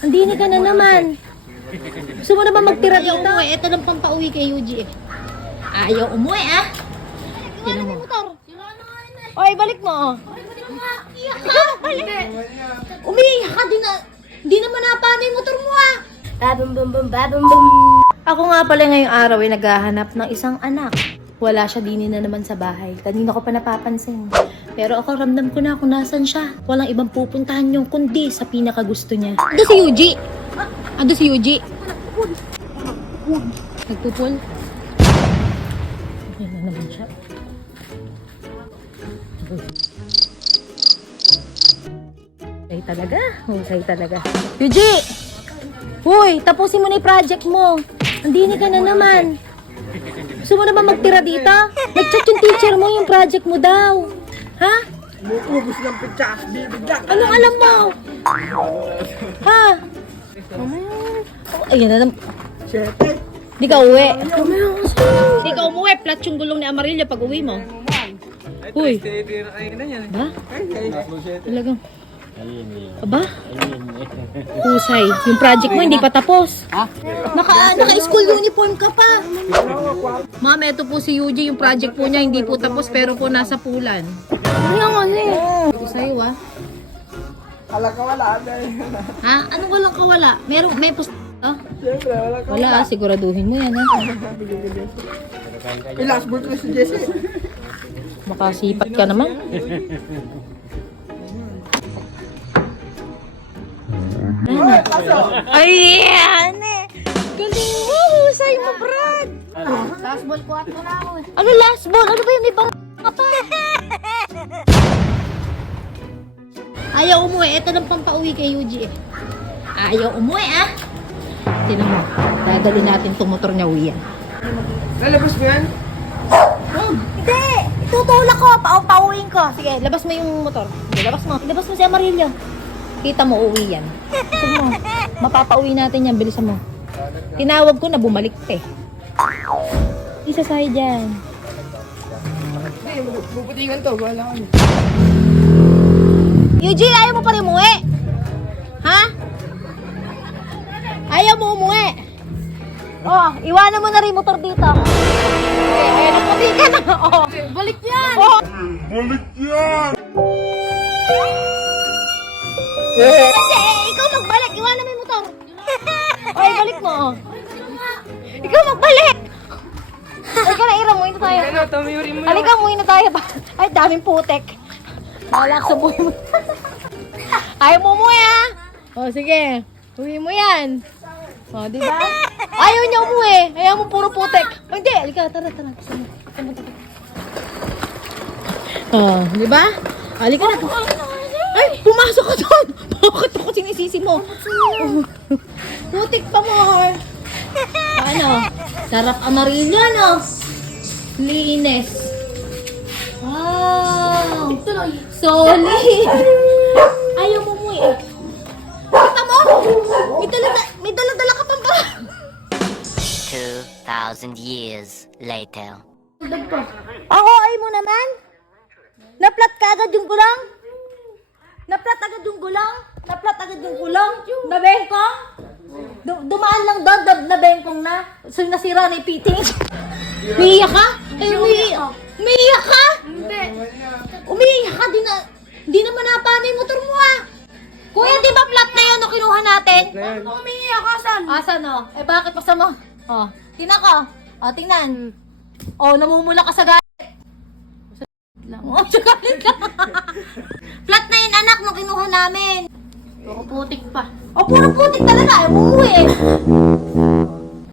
Andini ka na naman. Gusto mo na ba magtira dito? Ito lang pampauwi kay Yuji eh. Ayaw umuwi ah. Sino mo? Oy, balik mo. Ikaw, balik. Umiiyak ka din na. Hindi naman napano yung motor mo ah. Babum bum bum babum bum. Ako nga pala ngayong araw ay naghahanap ng isang anak. Wala siya din na naman sa bahay. Kanina ko pa napapansin. Pero ako ramdam ko na kung nasan siya. Walang ibang pupuntahan yung kundi sa pinakagusto niya. Ando si Yuji. Ando si Yuji. Nagpupul. Ayan na naman siya. Okay talaga. Okay talaga. Yuji! Uy, tapusin mo na yung project mo. Andini ka na naman. Gusto mo na ba magtira dito? Nag-chat yung teacher mo yung project mo daw. Ha? Ubus ng pizza. Bibigyan. Anong alam mo? Ha? Oh, ayan na naman. Siyete. Di ka uwi. Di ka umuwi. Flat yung gulong ni Amarillo pag uwi mo. Uy. Ba? Talagang. Aba? Husay. Yung project mo hindi pa tapos. Naka-school uniform ka pa. Ma'am, ito po si Yuji. Yung project po niya hindi po tapos pero po nasa pulan. Ano nga kasi? Ito sa'yo ah. Alam ka wala. Ha? Anong walang kawala? May pusto? Siyempre, wala ka Wala ah. Siguraduhin mo yan ha. Yung last word ko si Jesse. Makasipat ka naman. Ayan eh! Galing mo! Husay mo, Brad! Last ball ko na ako eh. Ano last ball? Ano ba yun? May barang ka pa! Ayaw umuwi. Ito lang pampauwi kay Yuji eh. Ayaw umuwi ah! Sino mo? Dadali natin itong motor niya uwi yan. Lalabas mo yan? Hindi! Itutulak ko! Pauwiin ko! Sige, labas mo yung motor. Sige, labas mo. Labas mo si Amarillo. Kita mo, uwi yan. Gusto mo, mapapauwi natin yan. Bilisan mo. Tinawag ko na bumalik ka eh. Isa sa'yo dyan. Hindi, puputingan to. Wala ka. Eugene, ayaw mo pa rin umuwi? Ha? Ayaw mo umuwi? Oh, iwanan mo na rin motor dito. Ayan, nagpati ka na. Oh, balik yan. Oh. Balik yan! Kasi, ikaw magbalik. Iwanan mo yung motor. Oy, balik mo. Ikaw magbalik. Halika na, Ira. Muhin na tayo. Ano, tumiyuri mo. Halika, muhin na tayo. Ay, daming putek. Balak sa buhay mo. Ayaw mo umuwi, ha? O, sige. Uwi mo yan. O, diba? Ayaw niya umuwi. Ayaw mo puro putek. O, hindi. Halika, tara. Gusto mo. O, diba? Halika na. Ay, pumasok ka doon. Bakit ako sinisisi mo? Putik pa more. Ano? Sarap Amarillo, no? Linis. Wow. Solid. Ayaw mo umuwi. Kita mo? May dala-dala ka pang ba? 2,000 years later. Ako, ay mo naman? Naplat ka agad yung gulong? Naplat agad yung gulong? Naplat agad yung gulong? Nabengkong? Dumaan lang doon, nabengkong na. So, nasira na yung fitting. Umiiyak ka? Ay, umiiyak ka? Hindi. Umiiyak ka din na. Hindi naman napano yung motor mo ah. Kuya, di ba flat na yun o kinuha natin? Umiiyak ka, San? Asan o? Eh bakit pa mo? Oh, tingnan ko. Oh, tingnan. Oh, namumula ka sa galit. Oh, sa galit ka. Flat na yun anak nung kinuha namin. Puro putik pa. Oh, puro putik talaga. Ay, umuwi eh.